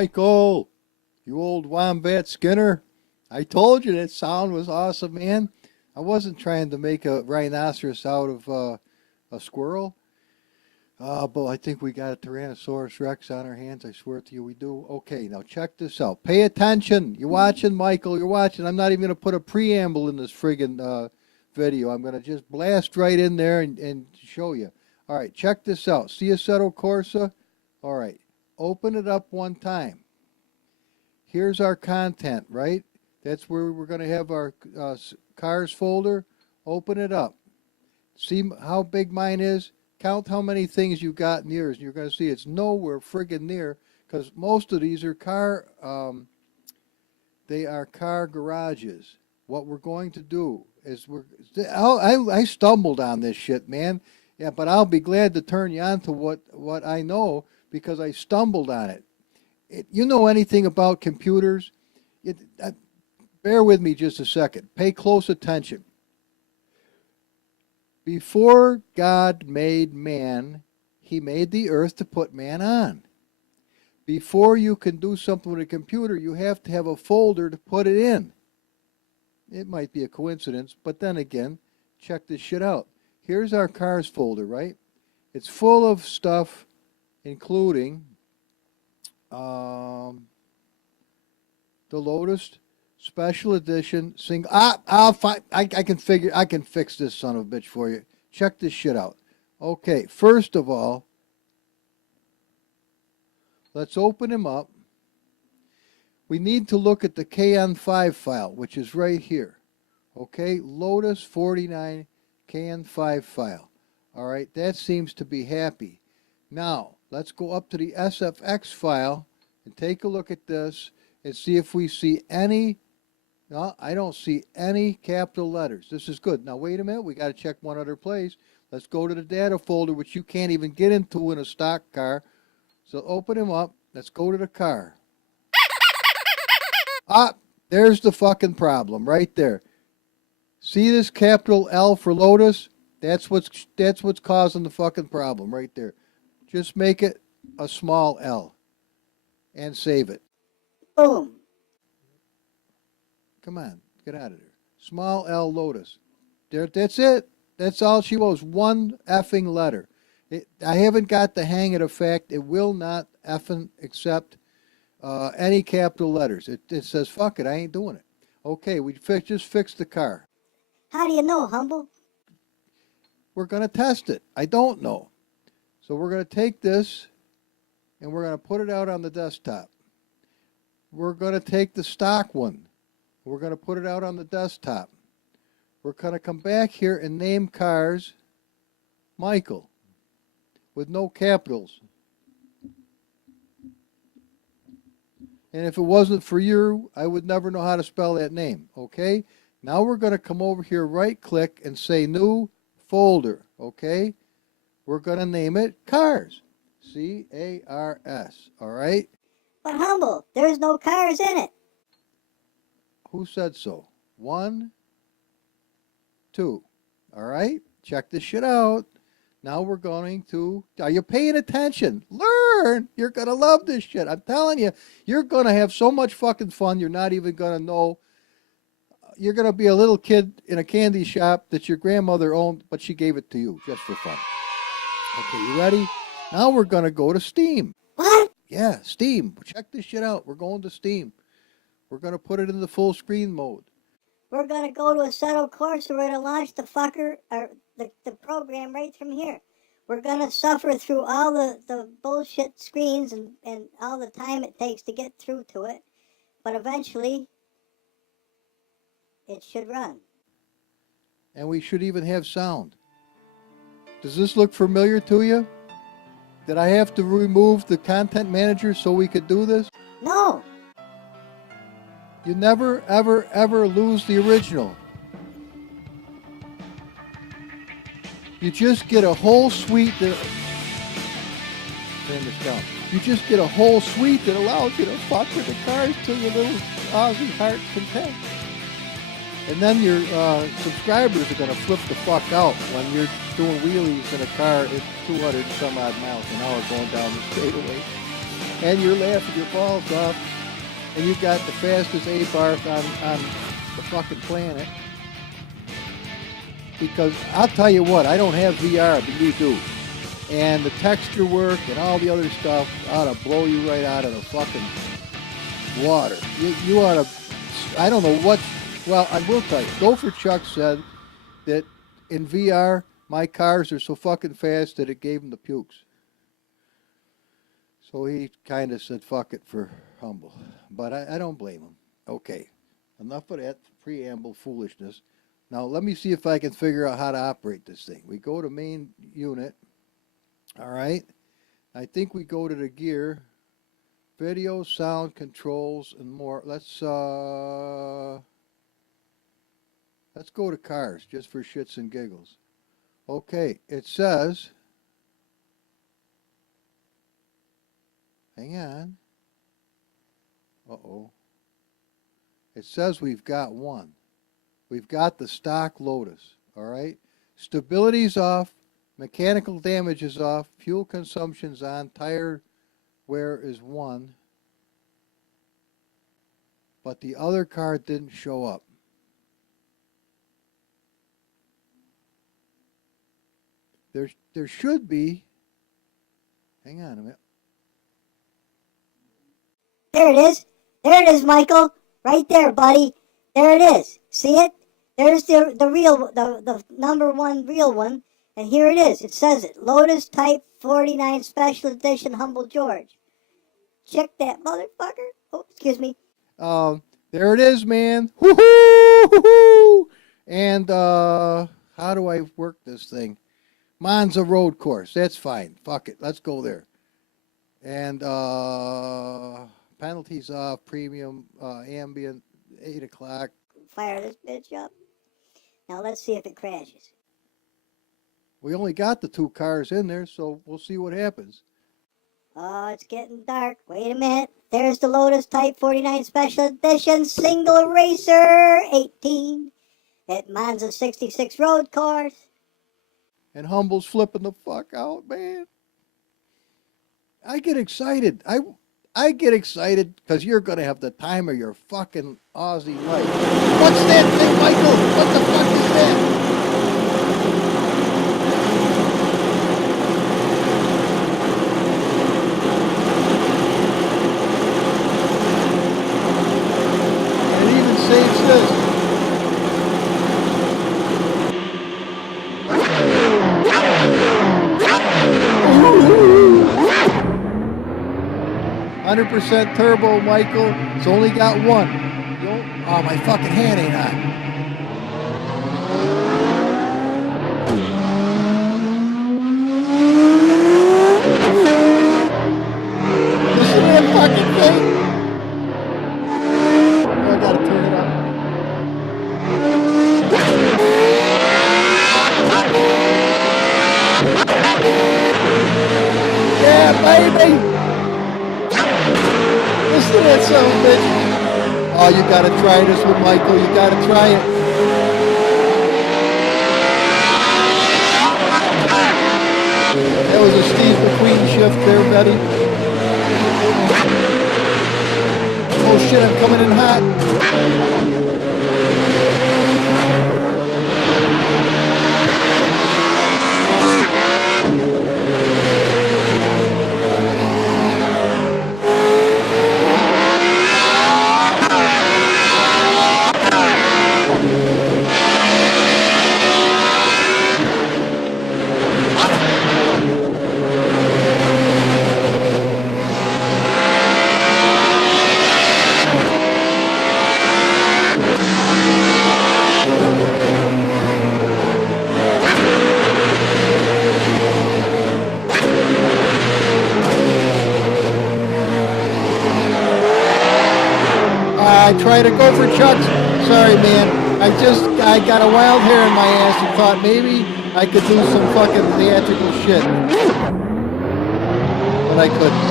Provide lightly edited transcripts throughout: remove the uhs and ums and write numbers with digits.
Michael, you old wombat Skinner. I told you that sound was awesome, man. I wasn't trying to make a rhinoceros out of a squirrel. But I think we got a Tyrannosaurus Rex on our hands. I swear to you we do. Okay, now check this out. Pay attention. You're watching, Michael. You're watching. I'm not even going to put a preamble in this friggin' video. I'm going to just blast right in there and show you. All right, check this out. See Assetto Corsa? All right, open it up one time. Here's our content, right? That's where we're going to have our cars folder. Open it up. See how big mine is? Count how many things you got in yours, and you're going to see it's nowhere friggin' near, because most of these are they are car garages. What we're going to do is I stumbled on this shit, man. Yeah, but I'll be glad to turn you on to what I know, because I stumbled on it. You know anything about computers? Bear with me just a second. Pay close attention. Before God made man, he made the earth to put man on. Before you can do something with a computer, you have to have a folder to put it in. It might be a coincidence, but then again, check this shit out. Here's our cars folder, right? It's full of stuff, including the Lotus Special Edition single. I can fix this son of a bitch for you. Check this shit out. Okay, first of all, let's open him up. We need to look at the KN5 file, which is right here. Okay, Lotus 49 KN5 file. All right, that seems to be happy. Now, let's go up to the SFX file and take a look at this and see if we see any. No, I don't see any capital letters. This is good. Now, wait a minute. We got to check one other place. Let's go to the data folder, which you can't even get into in a stock car. So open him up. Let's go to the car. There's the fucking problem right there. See this capital L for Lotus? That's what's causing the fucking problem right there. Just make it a small L and save it. Boom. Come on, get out of there. Small L Lotus. There, that's it. That's all she was. One effing letter. I haven't got the hang of the fact it will not effing accept any capital letters. It says, fuck it, I ain't doing it. Okay, we just fixed the car. How do you know, Humble? We're going to test it. I don't know. So we're going to take this and we're going to put it out on the desktop. We're going to take the stock one. We're going to put it out on the desktop. We're going to come back here and name cars Michael with no capitals. And if it wasn't for you, I would never know how to spell that name. Okay? Now we're going to come over here, right click, and say new folder. Okay? We're going to name it Cars. C-A-R-S. All right? But Humble, there's no cars in it. Who said so? 1, 2. All right? Check this shit out. Now we're going to... Are you paying attention? Learn! You're going to love this shit. I'm telling you, you're going to have so much fucking fun, you're not even going to know. You're going to be a little kid in a candy shop that your grandmother owned, but she gave it to you just for fun. Okay, you ready? Now we're going to go to Steam. What? Yeah, Steam. Check this shit out. We're going to Steam. We're going to put it in the full screen mode. We're going to go to Assetto Corsa. We're going to launch the fucker, or the program right from here. We're going to suffer through all the bullshit screens and all the time it takes to get through to it. But eventually, it should run. And we should even have sound. Does this look familiar to you? Did I have to remove the content manager so we could do this? No. You never, ever, ever lose the original. You just get a whole suite that... Turn this down. You just get a whole suite that allows you to fuck with the cars till your little Aussie heart's content. And then your subscribers are going to flip the fuck out when you're doing wheelies in a car at 200 and some odd miles an hour going down the straightaway. and you're laughing your balls off, and you've got the fastest A-Barth on the fucking planet. Because I'll tell you what, I don't have VR, but you do. And the texture work and all the other stuff ought to blow you right out of the fucking water. You ought to, I don't know what, well, I will tell you, Gopher Chuck said that in VR, my cars are so fucking fast that it gave him the pukes. So he kind of said, fuck it for Humble. But I don't blame him. Okay, enough of that preamble foolishness. Now let me see if I can figure out how to operate this thing. We go to main unit. All right. I think we go to the gear, video, sound, controls, and more. Let's go to cars just for shits and giggles. Okay, it says, hang on. Uh-oh. It says we've got one. We've got the stock Lotus, all right? Stability's off, mechanical damage is off, fuel consumption's on, tire wear is 1. But the other car didn't show up. There should be, hang on a minute. There it is. There it is, Michael. Right there, buddy. There it is. See it? There's the real, the number one real one. And here it is. It says it. Lotus Type 49 Special Edition Humble George. Check that motherfucker. Oh, excuse me. There it is, man. Woohoo! Woohoo! And how do I work this thing? Monza road course. That's fine. Fuck it. Let's go there. And penalties off, premium, ambient, 8 o'clock. Fire this bitch up. Now let's see if it crashes. We only got the 2 cars in there, so we'll see what happens. Oh, it's getting dark. Wait a minute. There's the Lotus Type 49 Special Edition SingleRacer 18 at Monza 66 road course. And Humble's flipping the fuck out, man. I get excited. I get excited because you're going to have the time of your fucking Aussie life. What's that thing, Michael? What the fuck is that? It even saves this. 100% turbo, Michael. It's only got 1. Oh, my fucking hand ain't on. Listen to that fucking thing. Oh, I gotta turn it up. Yeah, baby. Listen to that son of a bitch. Oh, you gotta try this one, Michael. You gotta try it. That was a Steve McQueen shift there, buddy. Oh shit, I'm coming in hot. I try to go for Chuck's. Sorry, man. I got a wild hair in my ass and thought maybe I could do some fucking theatrical shit. But I couldn't.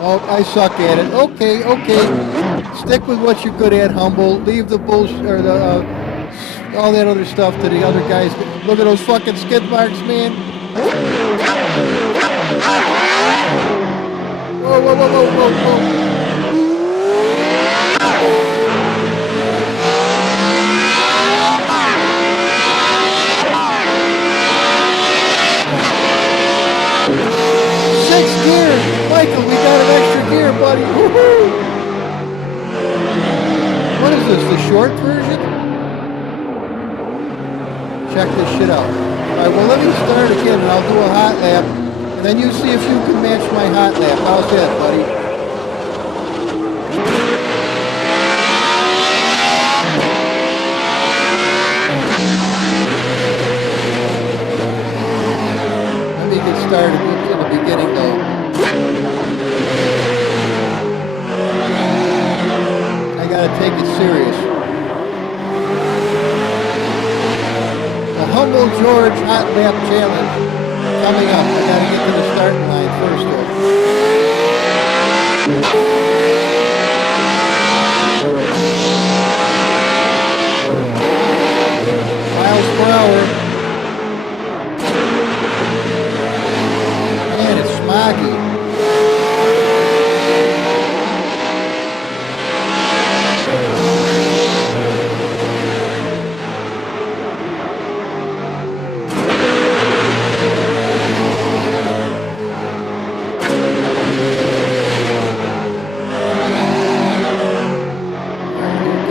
Oh, I suck at it. Okay. Stick with what you're good at, Humble. Leave the bullshit or the all that other stuff to the other guys. Look at those fucking skid marks, man. Whoa, whoa, whoa, whoa, whoa, whoa. 6 gears. Michael, we got an extra gear, buddy. Woohoo! What is this, the short version? Check this shit out. Alright, well let me start again and I'll do a hot lap. And then you see if you can match my hot lap. How's that, buddy? Let me get started in the beginning though. I gotta take it serious. The Humble George Hot Lap Challenge coming up. I gotta get to the starting line first though. Miles per hour. Man, it's smoggy.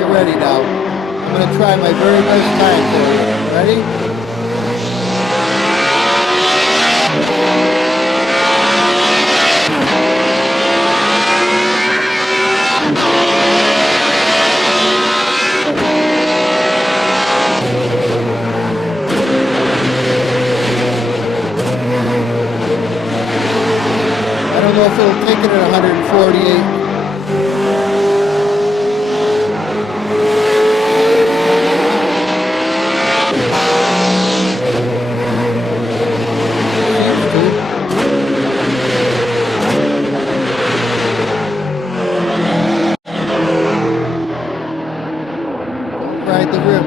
Ready now. I'm going to try my very best time for you. Ready? I don't know if it'll take it at 148. Ride the rim.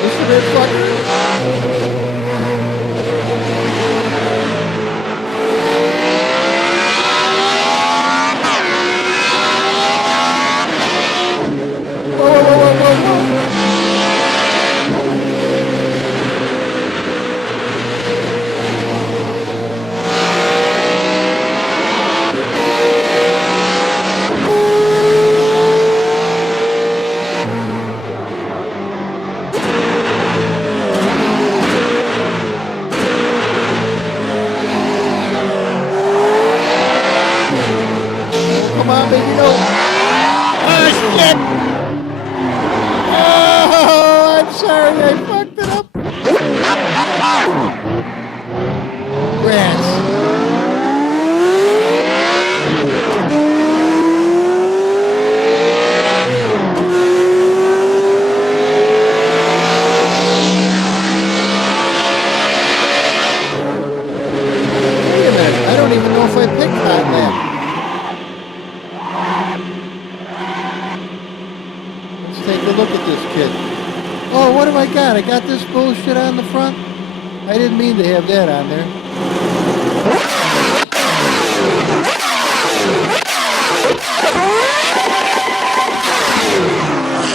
Listen to that fucker. Whoa, whoa, whoa, whoa, whoa. Come on, baby, no. Oh, shit. Oh, I'm sorry, I fucked it up. Grass. Wait a minute, I don't even know if I picked hot lap. Take a look at this kid. Oh, what have I got? I got this bullshit on the front? I didn't mean to have that on there.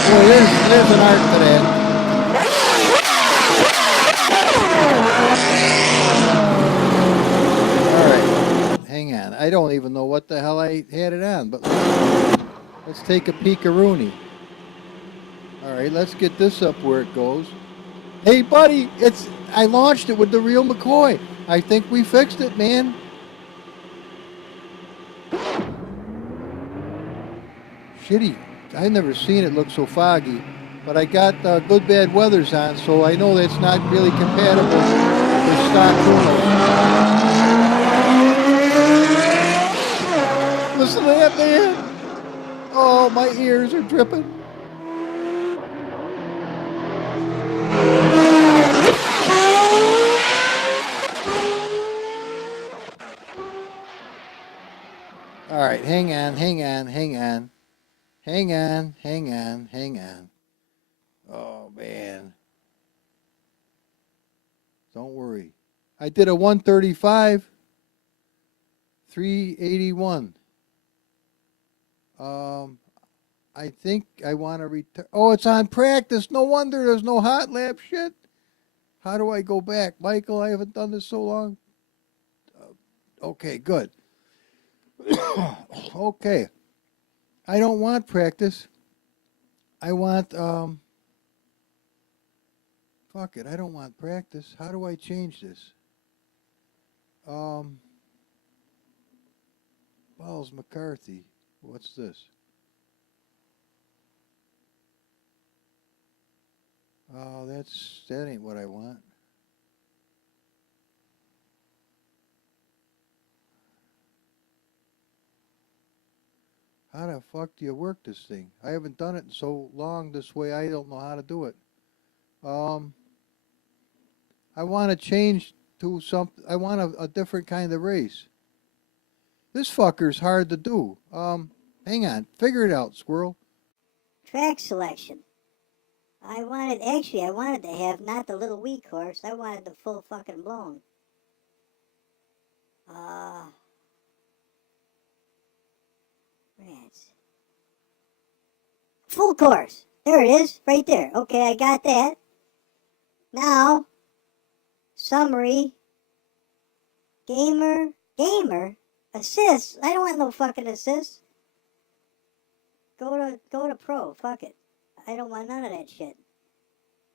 Well, there's an art to that. Alright, hang on. I don't even know what the hell I had it on, but let's take a peek-a-rooney. Alright, let's get this up where it goes. Hey buddy, I launched it with the real McCoy. I think we fixed it, man. Shitty. I've never seen it look so foggy. But I got good bad weathers on, so I know that's not really compatible with stock tuning. Listen to that, man. Oh, my ears are dripping. All right, hang on. Oh, man. Don't worry. I did a 135, 381. I think I want to return. Oh, it's on practice. No wonder there's no hot lap shit. How do I go back? Michael, I haven't done this so long. Okay, good. Okay. I don't want practice. I want, fuck it, I don't want practice. How do I change this? Balls McCarthy. What's this? Oh, that ain't what I want. How the fuck do you work this thing? I haven't done it in so long this way. I don't know how to do it. I want to change to something. I want a different kind of race. This fucker's hard to do. Hang on. Figure it out, squirrel. Track selection. I wanted to have not the little wee course. I wanted the full fucking blown. Rats. Full course. There it is, right there. Okay, I got that. Now, summary. Gamer. Assists. I don't want no fucking assists. Go to pro. Fuck it. I don't want none of that shit.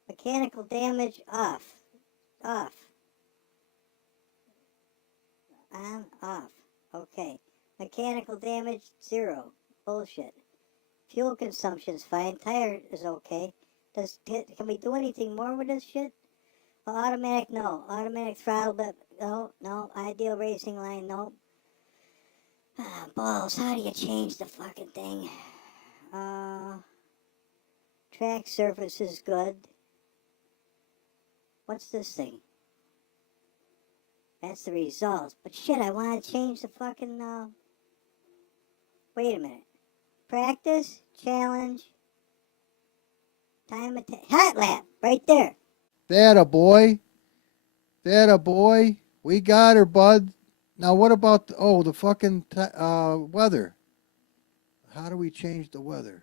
Mechanical damage off. On, off. Okay. Mechanical damage 0. Bullshit. Fuel consumption's fine. Tire is okay. Can we do anything more with this shit? Well, automatic, no. Automatic throttle, but no. Ideal racing line, no. Balls, how do you change the fucking thing? Track surface is good. What's this thing? That's the results. But shit, I want to change the fucking, wait a minute. Practice, challenge, time attack, hot lap, right there. That a boy. We got her, bud. Now what about, the fucking weather? How do we change the weather?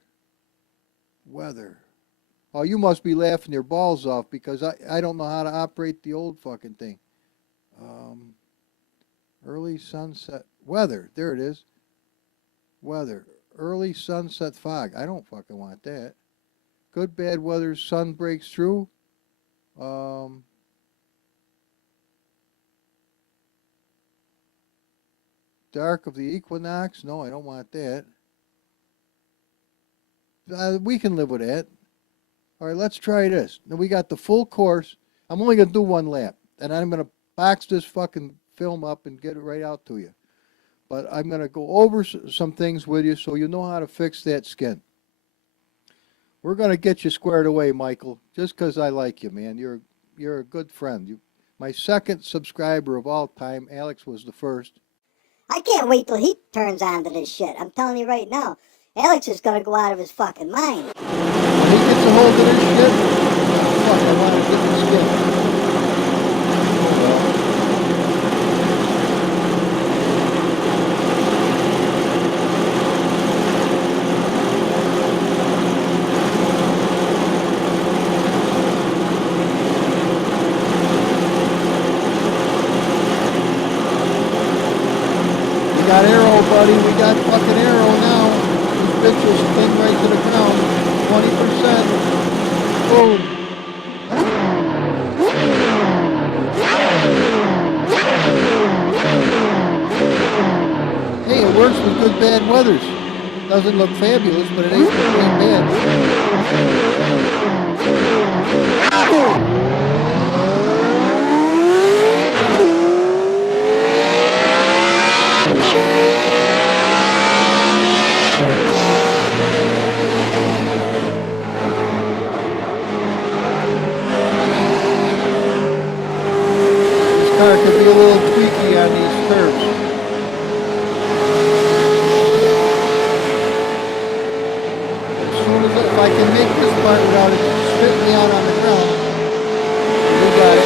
Oh, you must be laughing your balls off because I don't know how to operate the old fucking thing. Early sunset weather. There it is. Weather. Early sunset fog. I don't fucking want that. Good, bad weather. Sun breaks through. Dark of the equinox. No, I don't want that. We can live with that. All right, let's try this. Now we got the full course. I'm only going to do one lap. And I'm going to box this fucking film up and get it right out to you. But I'm going to go over some things with you so you know how to fix that skin. We're going to get you squared away, Michael, just because I like you, man. You're a good friend. My second subscriber of all time. Alex was the first. I can't wait till he turns on to this shit. I'm telling you right now. Alex is going to go out of his fucking mind. When he gets a hold of this shit, fuck, I want to get the skin. We got arrow, buddy. We got fucking arrow now. These bitches cling right to the ground. 20%. Boom. Hey, it works with good bad weathers. Doesn't look fabulous, but it ain't bad. Car could be a little tweaky on these curves. As soon as if I can make this part without it spitting me out on the ground, we got it.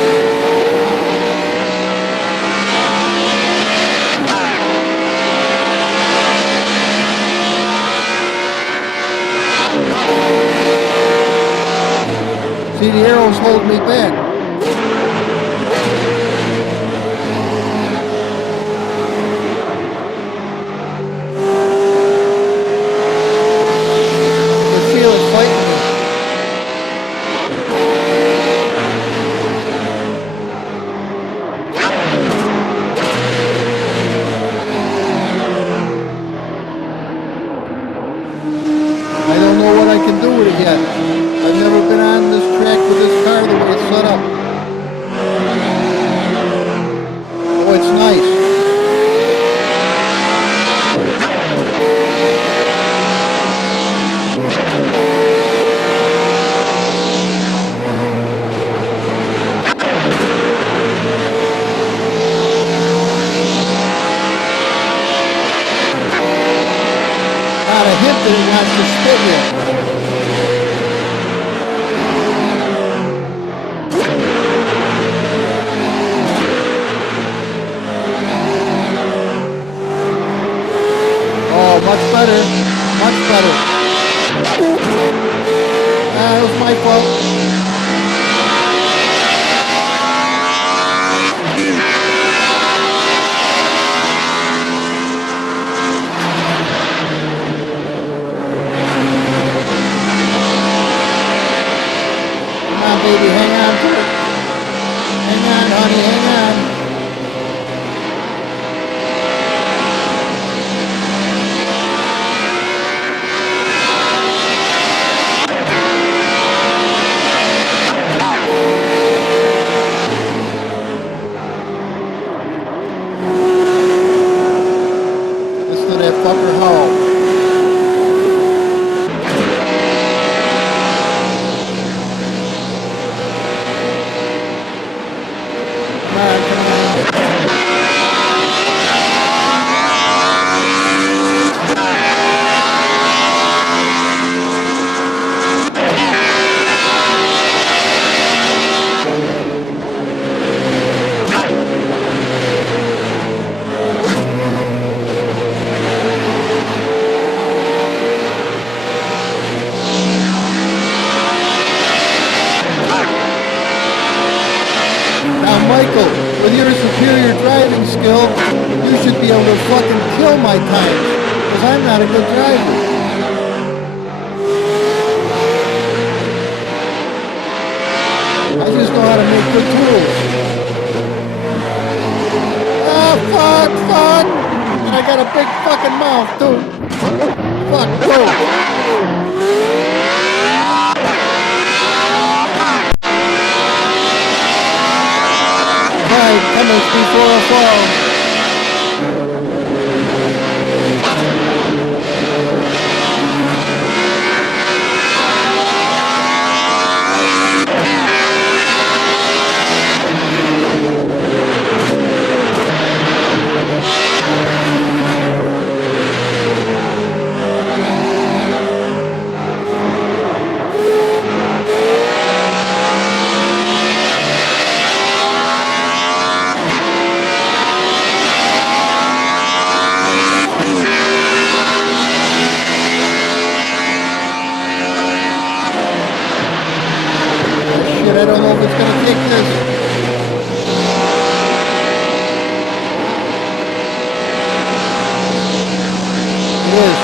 See, the arrows hold me back. I can feel it fighting me. I don't know what I can do with it yet. I've never been on this track with this car the way it's set up. Oh, it's nice. Not a hint that it wants to spit yet. Oh, much better. Much better. Ah, it was my fault. Come on, baby, hang on to it. Hang on, honey, hang on. Listen to that fucker howl. Come on, come on. Now, Michael, with your superior driving skill, you should be able to fucking kill my time, because I'm not a good driver. I just know how to make good tools. Ah, fuck, fuck! And I got a big fucking mouth, too. Fuck, go! Pride cometh before a fall. Shit, I don't know if it's gonna take this. It is.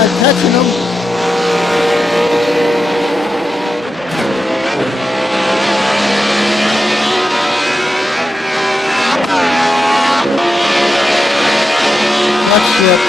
I'm catching them. Clutch slip.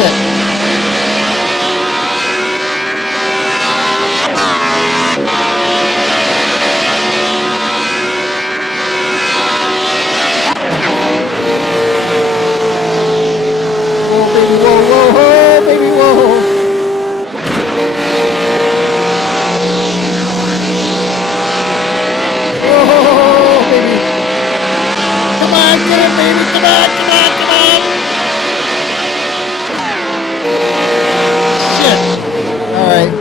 shit. Whoa, baby, whoa, whoa, whoa, baby, whoa. Whoa, baby. Come on, get it, baby. Come on, come on, come on. Shit. All right.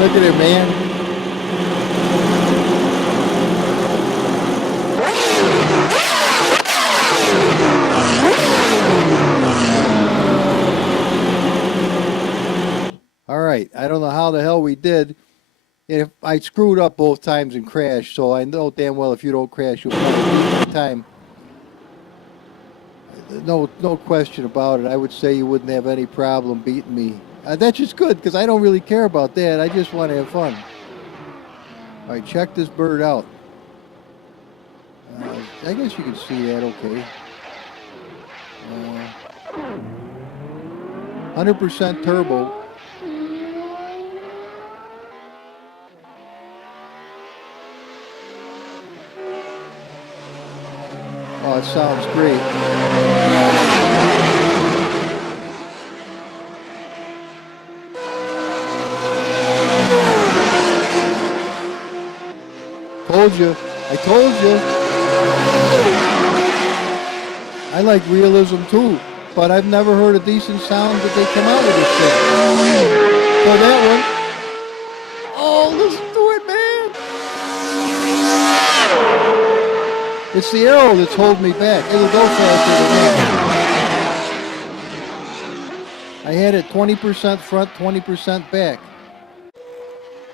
Look at it, man. All right, I don't know how the hell we did. If I screwed up both times and crashed, so I know damn well if you don't crash, you'll probably beat my time. No question about it. I would say you wouldn't have any problem beating me. That's just good because I don't really care about that. I just want to have fun. All right, check this bird out. I guess you can see that okay. 100% turbo. Oh, it sounds great. Told you. I told you. I like realism too, but I've never heard a decent sound that they come out with this thing. So that one. Oh, listen to it, man. It's the arrow that's holding me back. It'll go faster than that. I had it 20% front, 20% back.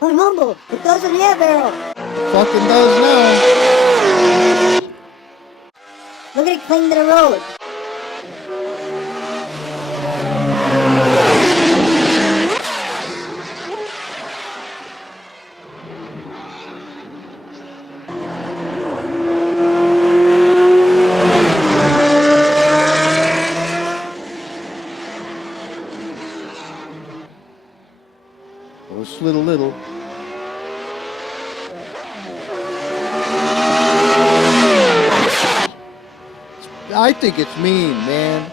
On Humble, it doesn't have arrow. Fucking does now. Look at it cling to the road. Oh, slid a little. I think it's mean, man.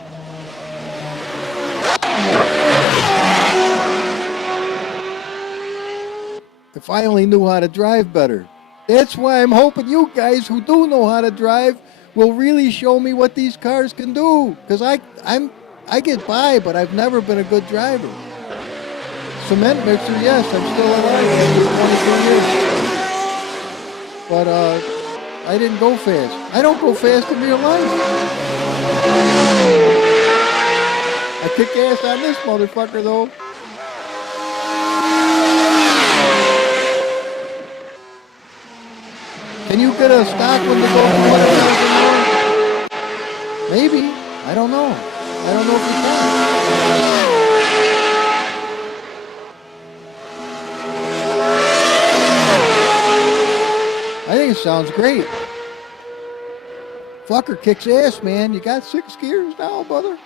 If I only knew how to drive better. That's why I'm hoping you guys who do know how to drive will really show me what these cars can do. Because I get by, but I've never been a good driver. Cement mixer, yes, I'm still alive after 22 years. But I didn't go fast. I don't go fast in real life. I kick ass on this motherfucker though. Can you get a stock when the go from 1,000 more? Maybe. I don't know. I don't know if you can. I think it sounds great. Fucker kicks ass, man. You got 6 gears now, brother.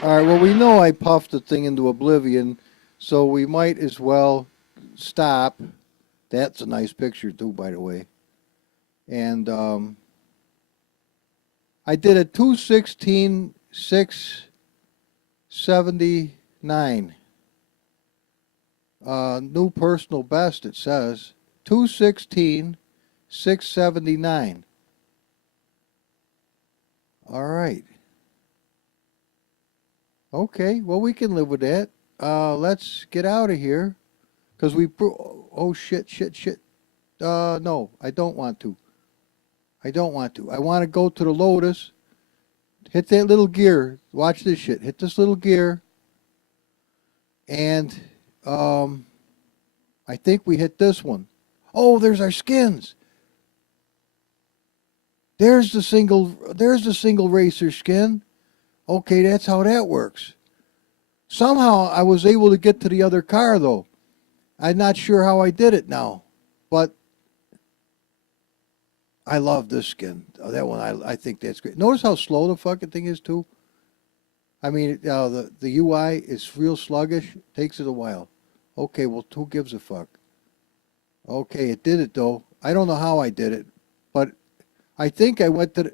All right, well, we know I puffed the thing into oblivion, so we might as well stop. That's a nice picture, too, by the way. And I did a 216,679. New personal best, it says. 216,679. All right. Okay, well, we can live with that. Let's get out of here. Because oh, shit, shit, shit. No, I don't want to. I don't want to. I want to go to the Lotus. Hit that little gear. Watch this shit. Hit this little gear. And, I think we hit this one. Oh, there's our skins. There's the SingleRacer skin. Okay, that's how that works. Somehow I was able to get to the other car, though. I'm not sure how I did it now, but I love this skin. That one, I think that's great. Notice how slow the fucking thing is, too. I mean, the UI is real sluggish. Takes it a while. Okay, well, who gives a fuck? Okay, it did it, though. I don't know how I did it, but I think I went to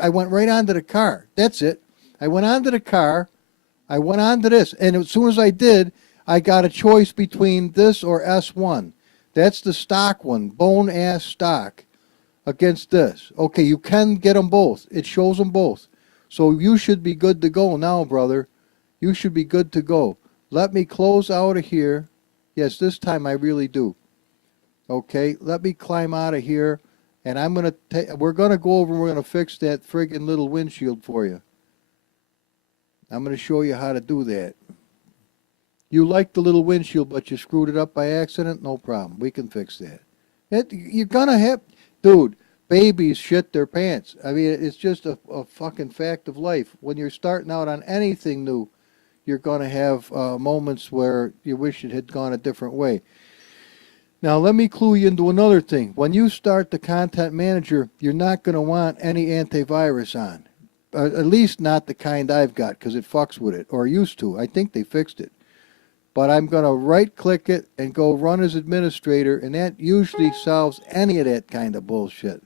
I went right onto the car. That's it. I went onto the car. I went onto this, and as soon as I did, I got a choice between this or S1. That's the stock one, bone-ass stock, against this. Okay, you can get them both. It shows them both. So you should be good to go now, brother. You should be good to go. Let me close out of here. Yes, this time I really do. Okay, let me climb out of here, and we're going to go over and we're going to fix that friggin' little windshield for you. I'm going to show you how to do that. You like the little windshield, but you screwed it up by accident? No problem. We can fix that. You're going to have... Dude, babies shit their pants. I mean, it's just a fucking fact of life. When you're starting out on anything new, you're going to have moments where you wish it had gone a different way. Now, let me clue you into another thing. When you start the Content Manager, you're not going to want any antivirus on. At least not the kind I've got, because it fucks with it, or used to. I think they fixed it. But I'm going to right-click it and go run as administrator, and that usually solves any of that kind of bullshit.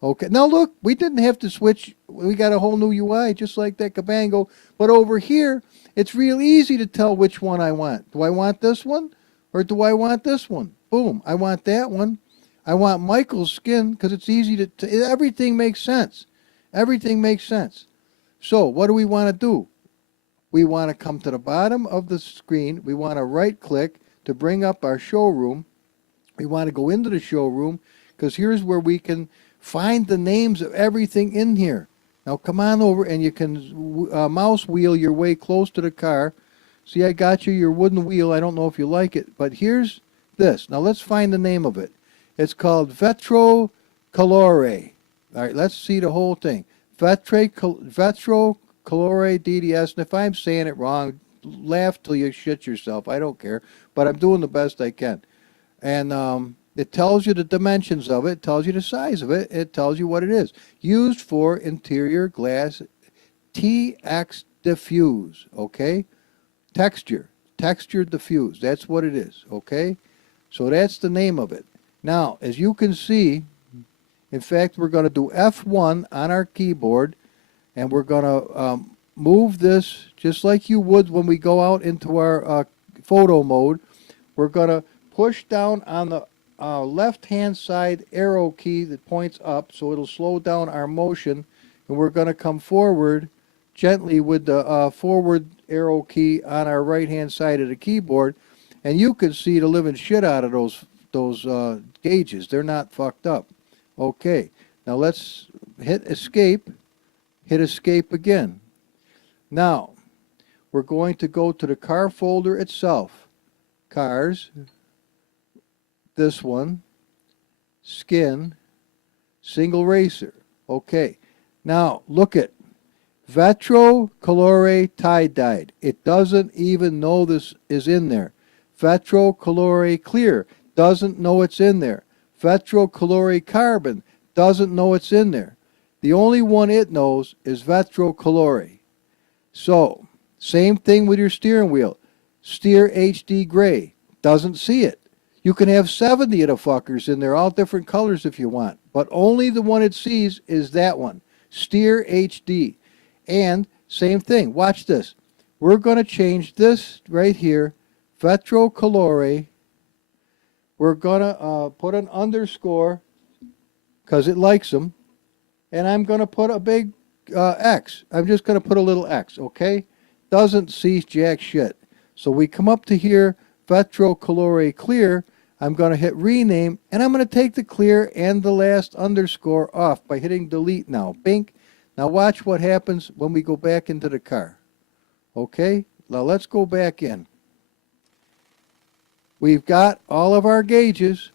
Okay, now look, we didn't have to switch. We got a whole new UI, just like that Cabango. But over here, it's real easy to tell which one I want. Do I want this one, or do I want this one? Boom, I want that one. I want Michael's skin, because it's easy to everything makes sense. Everything makes sense. So what do we want to do? We want to come to the bottom of the screen. We want to right-click to bring up our showroom. We want to go into the showroom, because here's where we can find the names of everything in here. Now come on over, and you can mouse wheel your way close to the car. See, I got you your wooden wheel. I don't know if you like it, but here's this. Now let's find the name of it. It's called Vetro Colore. All right, let's see the whole thing. Vetro Colore DDS. And if I'm saying it wrong, laugh till you shit yourself. I don't care, but I'm doing the best I can. And it tells you the dimensions of it. It tells you the size of it. It tells you what it is. Used for interior glass TX diffuse. Okay, texture diffuse. That's what it is. Okay, so that's the name of it. Now, as you can see, in fact, we're going to do F1 on our keyboard, and we're going to move this just like you would when we go out into our photo mode. We're going to push down on the left-hand side arrow key that points up, so it'll slow down our motion, and we're going to come forward gently with the forward arrow key on our right-hand side of the keyboard, and you can see the living shit out of those gauges. They're not fucked up. Okay, now let's hit escape again. Now, we're going to go to the car folder itself. Cars, this one, skin, SingleRacer. Okay, now look at Vetro Colore tie-dyed. It doesn't even know this is in there. Vetro Colore clear, doesn't know it's in there. Vetro Colore carbon, doesn't know it's in there. The only one it knows is Vetro Colore. So, Same thing with your steering wheel. Steer HD gray. Doesn't see it. You can have 70 of the fuckers in there, all different colors if you want. But only the one it sees is that one. Steer HD. And same thing. Watch this. We're going to change this right here. Vetrocolore. We're going to put an underscore because it likes them. And I'm going to put a big X. I'm just going to put a little X, okay? Doesn't see jack shit. So we come up to here, Vetrocolore clear. I'm going to hit rename, and I'm going to take the clear and the last underscore off by hitting delete now. Bink. Now watch what happens when we go back into the car. Okay? Now let's go back in. We've got all of our gauges.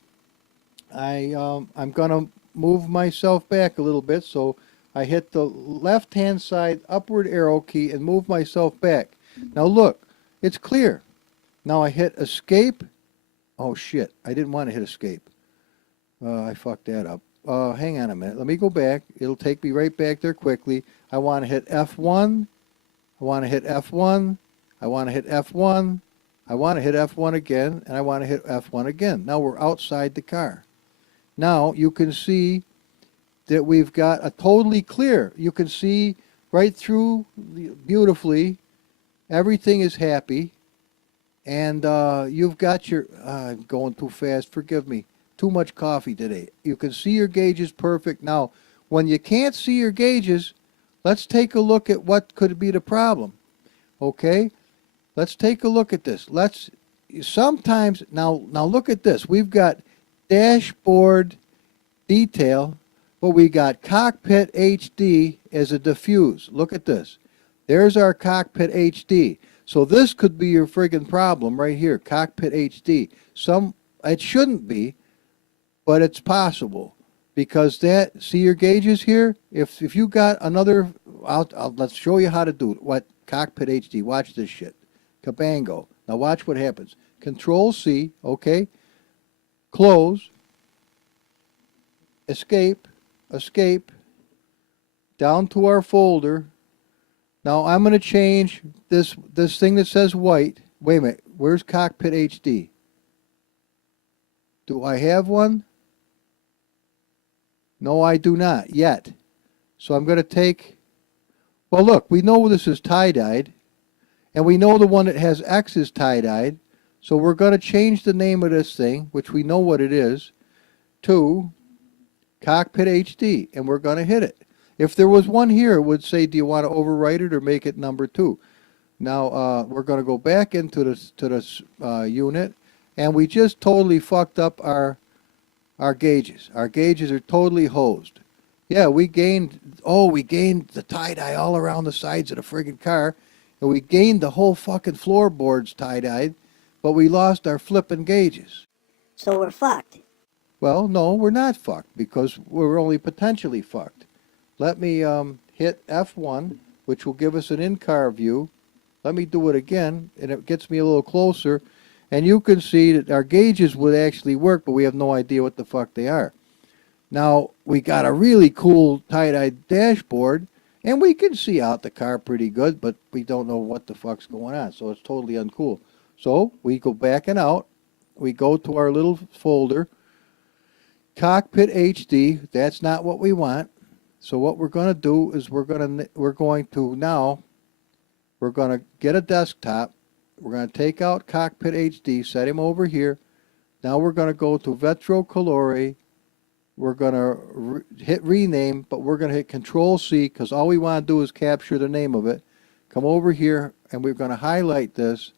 I'm going to move myself back a little bit, so I hit the left-hand side upward arrow key and move myself back. Now look, it's clear. Now I hit escape. Oh shit, I didn't want to hit escape. I fucked that up. Hang on a minute. Let me go back. It'll take me right back there quickly. I want to hit F1. I want to hit F1. I want to hit F1. I want to hit F1 again, and I want to hit F1 again. Now we're outside the car. Now you can see that we've got a totally clear. You can see right through beautifully. Everything is happy. And you've got your, I'm going too fast, forgive me. Too much coffee today. You can see your gauges perfect. Now, when you can't see your gauges, let's take a look at what could be the problem. Okay? Let's take a look at this. Sometimes, now look at this. We've got dashboard detail, but we got cockpit HD as a diffuse. Look at this. There's our cockpit HD. So this could be your friggin' problem right here, cockpit HD. It shouldn't be, but it's possible because see your gauges here. If you got another, let's show you how to do it. What cockpit HD? Watch this shit, cabango. Now watch what happens. Control C, okay. Close. Escape. Down to our folder. Now I'm going to change this thing that says white. Wait a minute. Where's cockpit HD? Do I have one? No, I do not yet. So I'm going to take, well look, we know this is tie-dyed. And we know the one that has X is tie-dyed. So we're going to change the name of this thing, which we know what it is, to cockpit HD. And we're going to hit it. If there was one here, it would say, do you want to overwrite it or make it number 2? Now, we're going to go back into this unit, and we just totally fucked up our gauges. Our gauges are totally hosed. Yeah, we gained the tie-dye all around the sides of the friggin' car, and we gained the whole fucking floorboards tie-dyed, but we lost our flippin' gauges. So we're fucked. Well, no, we're not fucked, because we're only potentially fucked. Let me hit F1, which will give us an in-car view. Let me do it again, and it gets me a little closer. And you can see that our gauges would actually work, but we have no idea what the fuck they are. Now, we got a really cool tie-dyed dashboard, and we can see out the car pretty good, but we don't know what the fuck's going on, so it's totally uncool. So, we go back and out. We go to our little folder. Cockpit HD, that's not what we want. So what we're going to do is we're going to get a desktop. We're going to take out Cockpit HD, set him over here. Now we're going to go to Vetrocolore. We're going to hit rename, but we're going to hit Control C because all we want to do is capture the name of it. Come over here and we're going to highlight this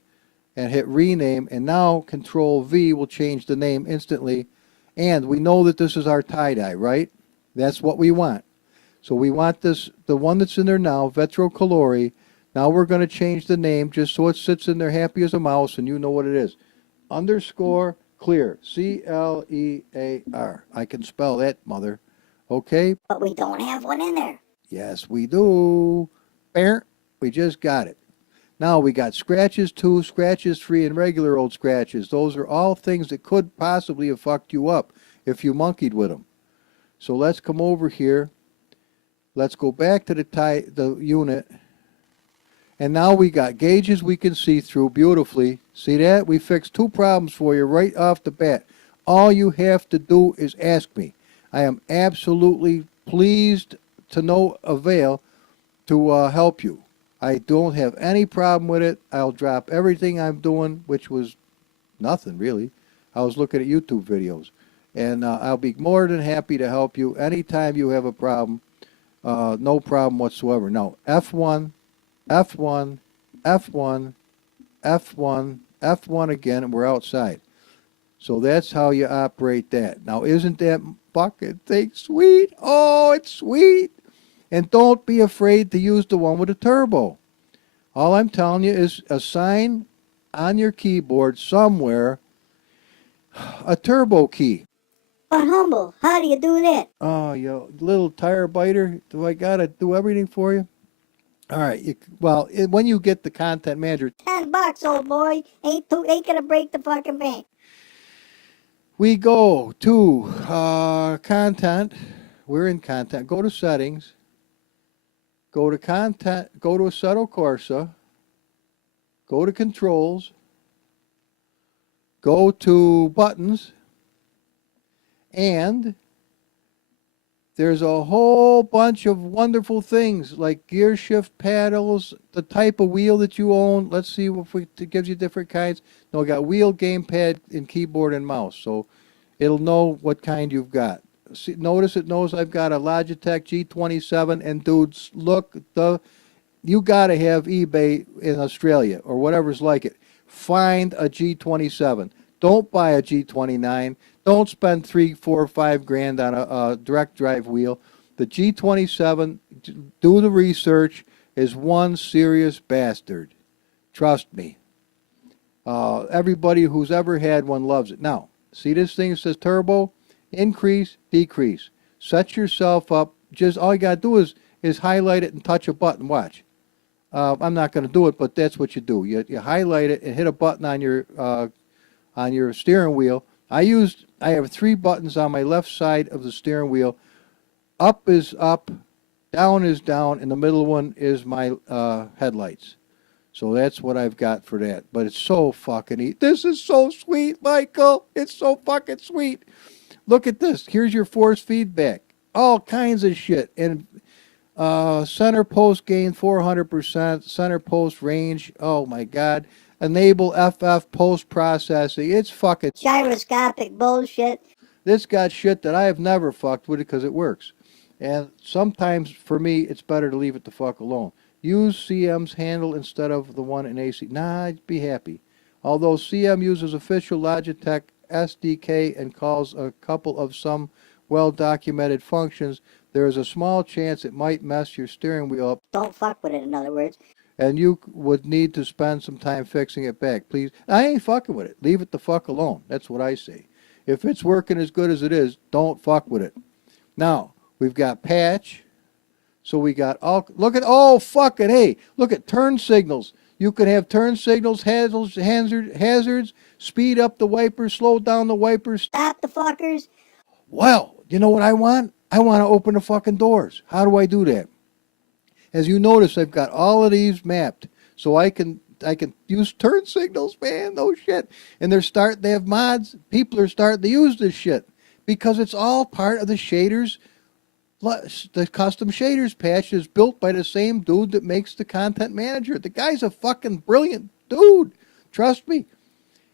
and hit rename, and now Control V will change the name instantly. And we know that this is our tie-dye, right? That's what we want. So we want this, the one that's in there now, Vetrocolore. Now we're going to change the name just so it sits in there happy as a mouse and you know what it is. Underscore clear. C-L-E-A-R. I can spell that, mother. Okay? But we don't have one in there. Yes, we do. We just got it. Now we got scratches 2, scratches 3, and regular old scratches. Those are all things that could possibly have fucked you up if you monkeyed with them. So let's come over here. Let's go back to the unit. And now we got gauges we can see through beautifully. See that? We fixed 2 problems for you right off the bat. All you have to do is ask me. I am absolutely pleased to no avail to help you. I don't have any problem with it. I'll drop everything I'm doing, which was nothing really. I was looking at YouTube videos. And I'll be more than happy to help you anytime you have a problem. No problem whatsoever. Now, F1, F1, F1, F1, F1 again, and we're outside. So that's how you operate that. Now, isn't that fucking thing sweet? Oh, it's sweet. And don't be afraid to use the one with a turbo. All I'm telling you is assign on your keyboard somewhere a turbo key. But Humble, how do you do that? Oh, you little tire biter. Do I got to do everything for you? All right. When you get the content manager, $10, old boy. Ain't gonna break the fucking bank. we go to content. We're in content. Go to settings. Go to content. Go to Assetto Corsa. Go to controls. Go to buttons. And there's a whole bunch of wonderful things like gear shift paddles, the type of wheel that you own. Let's see if it gives you different kinds. No, I got wheel, gamepad, and keyboard and mouse. So it'll know what kind you've got. See, notice it knows I've got a Logitech G27. And dudes, look, you got to have eBay in Australia or whatever's like it. Find a G27. Don't buy a G29. Don't spend $3, $4, $5 on a direct drive wheel. The G27, do the research, is one serious bastard. Trust me. Everybody who's ever had one loves it. Now, see this thing that says turbo? Increase, decrease. Set yourself up. Just all you got to do is highlight it and touch a button. Watch. I'm not going to do it, but that's what you do. You highlight it and hit a button on your steering wheel. I have 3 buttons on my left side of the steering wheel. Up is up, down is down, and the middle one is my headlights. So that's what I've got for that. But it's so fucking neat. This is so sweet, Michael. It's so fucking sweet. Look at this. Here's your force feedback. All kinds of shit. And center post gain 400%. Center post range. Oh my God. Enable FF post processing. It's fucking Gyroscopic bullshit. This got shit that I have never fucked with it because it works. And sometimes for me it's better to leave it the fuck alone. Use CM's handle instead of the one in AC. Nah, I'd be happy. Although CM uses official Logitech SDK and calls a couple of some well-documented functions, there is a small chance it might mess your steering wheel up. Don't fuck with it, in other words. And you would need to spend some time fixing it back. Please, I ain't fucking with it. Leave it the fuck alone. That's what I say. If it's working as good as it is, don't fuck with it. Now, we've got patch. So we got all, look at, oh, fucking, hey, look at turn signals. You can have turn signals, hazards, speed up the wipers, slow down the wipers. Stop the fuckers. Well, you know what I want? I want to open the fucking doors. How do I do that? As you notice, I've got all of these mapped, so I can use turn signals, man. No shit. And they have mods. People are starting to use this shit because it's all part of the shaders. The custom shaders patch is built by the same dude that makes the content manager. The guy's a fucking brilliant dude. Trust me.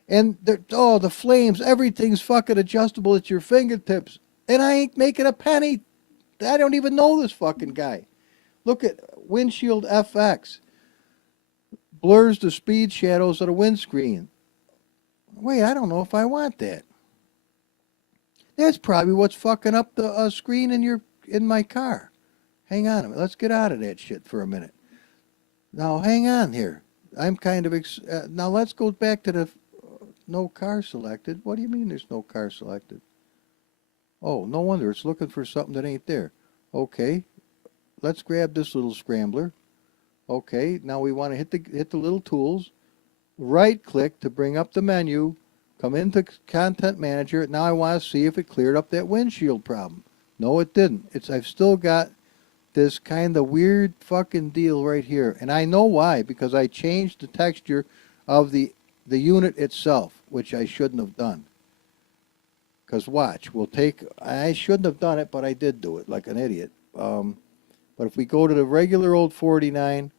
And the flames, everything's fucking adjustable at your fingertips. And I ain't making a penny. I don't even know this fucking guy. Look at Windshield FX. Blurs the speed shadows of the windscreen. Wait, I don't know if I want that. That's probably what's fucking up the screen in my car. Hang on a minute. Let's get out of that shit for a minute. Now, hang on here. I'm kind of... now, let's go back to the no car selected. What do you mean there's no car selected? Oh, no wonder. It's looking for something that ain't there. Okay. Let's grab this little scrambler. Okay, now we want to hit the little tools. Right-click to bring up the menu. Come into Content Manager. Now I want to see if it cleared up that windshield problem. No, it didn't. I've still got this kind of weird fucking deal right here. And I know why, because I changed the texture of the unit itself, which I shouldn't have done. Because watch, I shouldn't have done it, but I did do it like an idiot. But if we go to the regular old 49,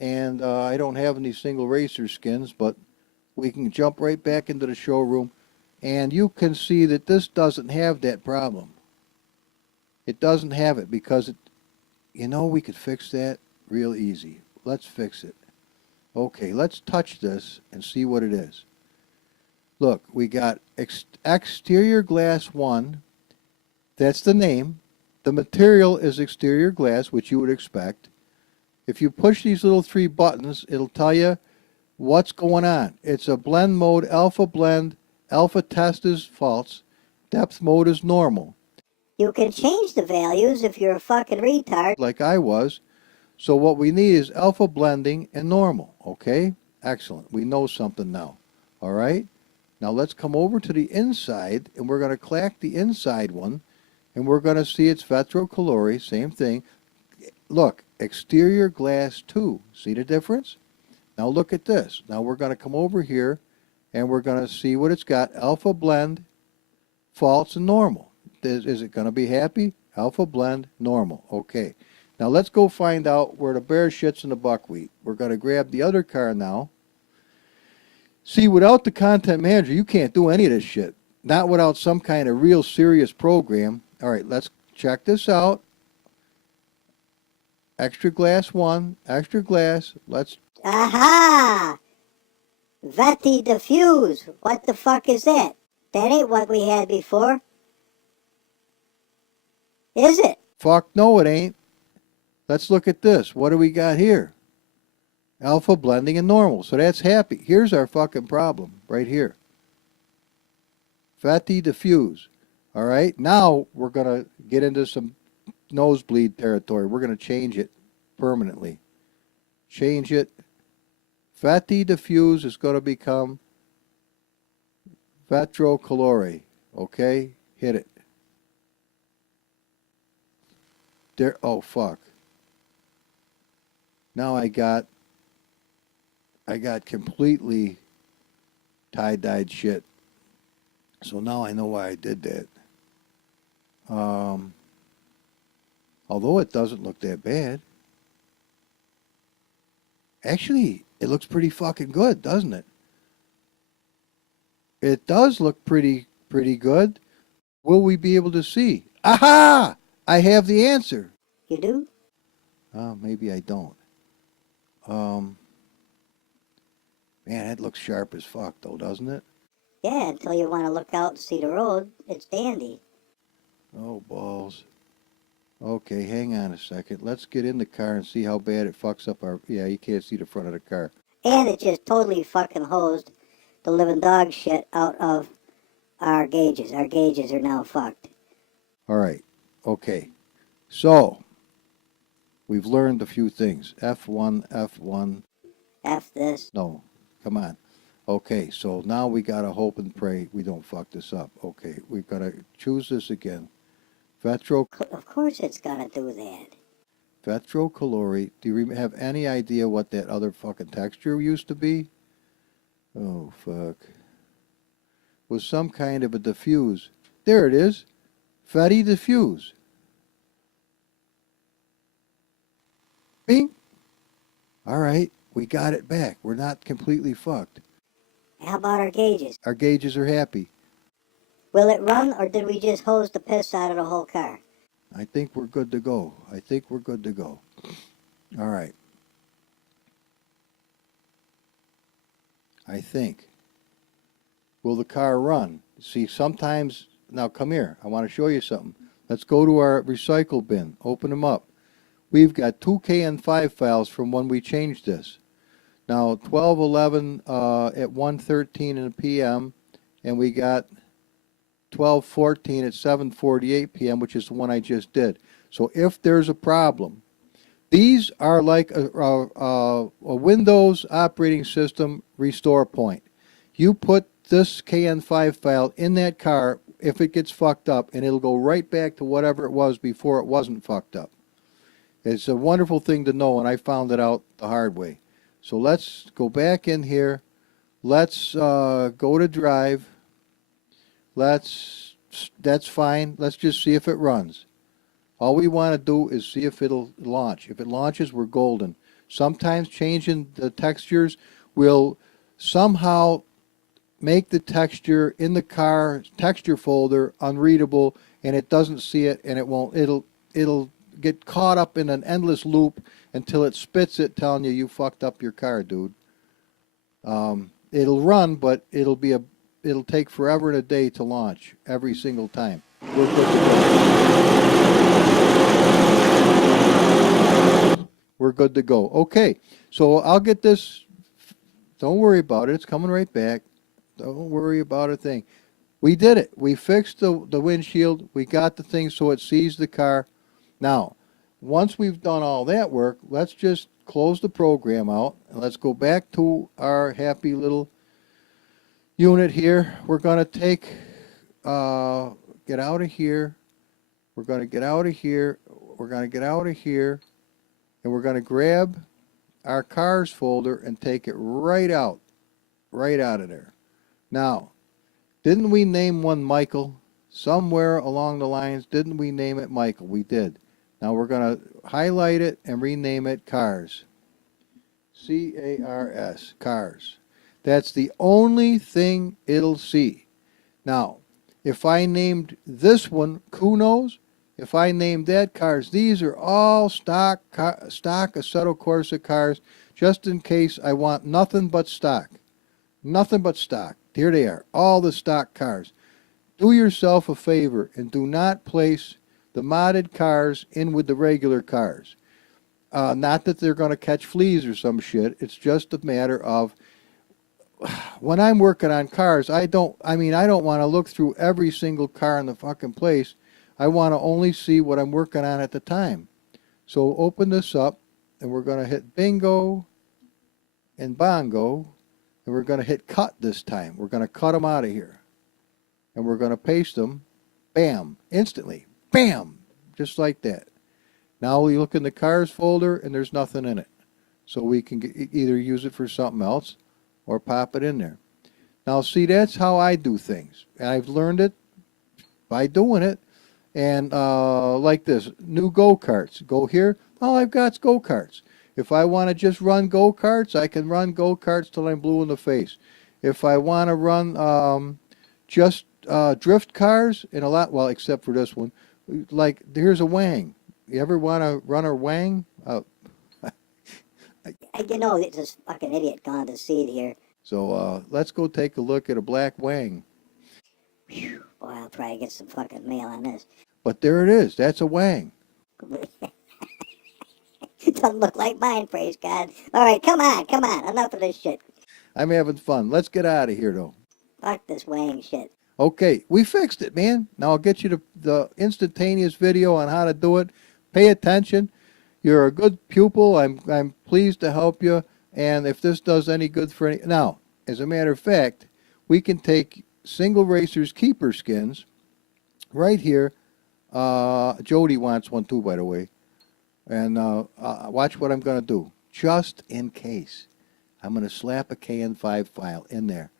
and I don't have any SingleRacer skins, but we can jump right back into the showroom, and you can see that this doesn't have that problem. It doesn't have it because we could fix that real easy. Let's fix it. Okay, let's touch this and see what it is. Look, we got exterior glass 1. That's the name. The material is exterior glass, which you would expect. If you push these little 3 buttons, it'll tell you what's going on. It's a blend mode, alpha blend, alpha test is false, depth mode is normal. You can change the values if you're a fucking retard. Like I was. So what we need is alpha blending and normal, okay? Excellent. We know something now. All right? Now let's come over to the inside, and we're going to clack the inside one, and we're going to see it's retrocolore, same thing. Look, exterior glass 2. See the difference? Now look at this. Now we're going to come over here, and we're going to see what it's got. Alpha blend, false, and normal. Is it going to be happy? Alpha blend, normal. Okay. Now let's go find out where the bear shits in the buckwheat. We're going to grab the other car now. See, without the content manager, you can't do any of this shit. Not without some kind of real serious program. All right, let's check this out. Extra glass 1, extra glass. Let's... Aha! Veti diffuse. What the fuck is that? That ain't what we had before. Is it? Fuck no, it ain't. Let's look at this. What do we got here? Alpha blending and normal. So that's happy. Here's our fucking problem right here. Veti diffuse. All right. Now we're going to get into some nosebleed territory. We're going to change it permanently. Change it. Veti diffuse is going to become retrocolore. Okay. Hit it. There. Oh, fuck. Now I got completely tie-dyed shit. So now I know why I did that. Although it doesn't look that bad. Actually, it looks pretty fucking good, doesn't it? It does look pretty good. Will we be able to see? Aha! I have the answer. You do? Maybe I don't. Man, that looks sharp as fuck, though, doesn't it? Yeah, until you want to look out and see the road. It's dandy. Oh, balls. Okay, hang on a second. Let's get in the car and see how bad it fucks up our... Yeah, you can't see the front of the car. And it just totally fucking hosed the living dog shit out of our gauges. Our gauges are now fucked. All right. Okay. So, we've learned a few things. F1, F1. F this. No, come on. Okay, so now we got to hope and pray we don't fuck this up. Okay, we've got to choose this again. Of course it's gonna do that. Retrocolore. Do you have any idea what that other fucking texture used to be? Oh, fuck. Was some kind of a diffuse. There it is. Veti diffuse. Bing. All right, we got it back. We're not completely fucked. How about our gauges? Our gauges are happy. Will it run, or did we just hose the piss out of the whole car? I think we're good to go. I think we're good to go. All right. I think. Will the car run? See, sometimes... Now, come here. I want to show you something. Let's go to our recycle bin. Open them up. We've got 2 KN5 files from when we changed this. Now, 12:11 at 1:13 in the p.m., and we got 12:14 at 7:48 p.m., which is the one I just did. So if there's a problem, these are like a Windows operating system restore point. You put this KN5 file in that car if it gets fucked up, and it'll go right back to whatever it was before it wasn't fucked up. It's a wonderful thing to know, and I found it out the hard way. So let's go back in here. Let's go to drive. That's fine. Let's just see if it runs. All we want to do is see if it'll launch. If it launches, we're golden. Sometimes changing the textures will somehow make the texture in the car texture folder unreadable, and it doesn't see it, and it won't. It'll get caught up in an endless loop until it spits it, telling you fucked up your car, dude. It'll run, but it'll take forever and a day to launch every single time. We're good to go. We're good to go. Okay, so I'll get this. Don't worry about it. It's coming right back. Don't worry about a thing. We did it. We fixed the windshield. We got the thing so it sees the car. Now, once we've done all that work, let's just close the program out and let's go back to our happy little unit here. We're going to take, get out of here. We're going to get out of here. We're going to get out of here. And we're going to grab our cars folder and take it right out of there. Now, didn't we name one Michael? Somewhere along the lines, didn't we name it Michael? We did. Now we're going to highlight it and rename it Cars. C-A-R-S, Cars. That's the only thing it'll see. Now, if I named this one Kunos, if I named that Cars, these are all stock Assetto Corsa cars, just in case I want nothing but stock. Nothing but stock. Here they are, all the stock cars. Do yourself a favor and do not place the modded cars in with the regular cars. Not that they're going to catch fleas or some shit. It's just a matter of when I'm working on cars, I don't want to look through every single car in the fucking place. I want to only see what I'm working on at the time. So open this up and we're going to hit bingo and bongo. And we're going to hit cut this time. We're going to cut them out of here. And we're going to paste them. Bam. Instantly. Bam. Just like that. Now we look in the cars folder and there's nothing in it. So we can either use it for something else or pop it in there. Now see, that's how I do things. And I've learned it by doing it. And like this. New go-karts. Go here. All I've got is go-karts. If I want to just run go-karts, I can run go-karts till I'm blue in the face. If I want to run just drift cars, and well, except for this one, like here's a Wang. You ever want to run a Wang? It's this fucking idiot gone to seed here. So let's go take a look at a black Wang. Whew, boy, I'll probably get some fucking mail on this. But there it is. That's a Wang. Doesn't look like mine, praise God. All right, come on. Enough of this shit. I'm having fun. Let's get out of here, though. Fuck this weighing shit. Okay, we fixed it, man. Now I'll get you the instantaneous video on how to do it. Pay attention. You're a good pupil. I'm pleased to help you. And if this does any good for any... Now, as a matter of fact, we can take SingleRacer's keeper skins right here. Jody wants one too, by the way. And watch what I'm going to do. Just in case. I'm going to slap a KN5 file in there.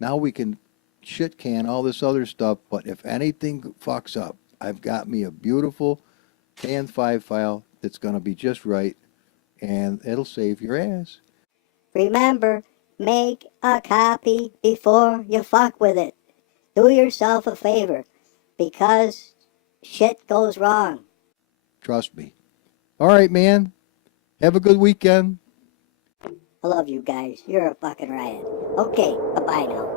Now we can shit can all this other stuff, but if anything fucks up, I've got me a beautiful KN5 file that's going to be just right, and it'll save your ass. Remember, make a copy before you fuck with it. Do yourself a favor, because shit goes wrong. Trust me. All right, man. Have a good weekend. I love you guys. You're a fucking riot. Okay, bye-bye now.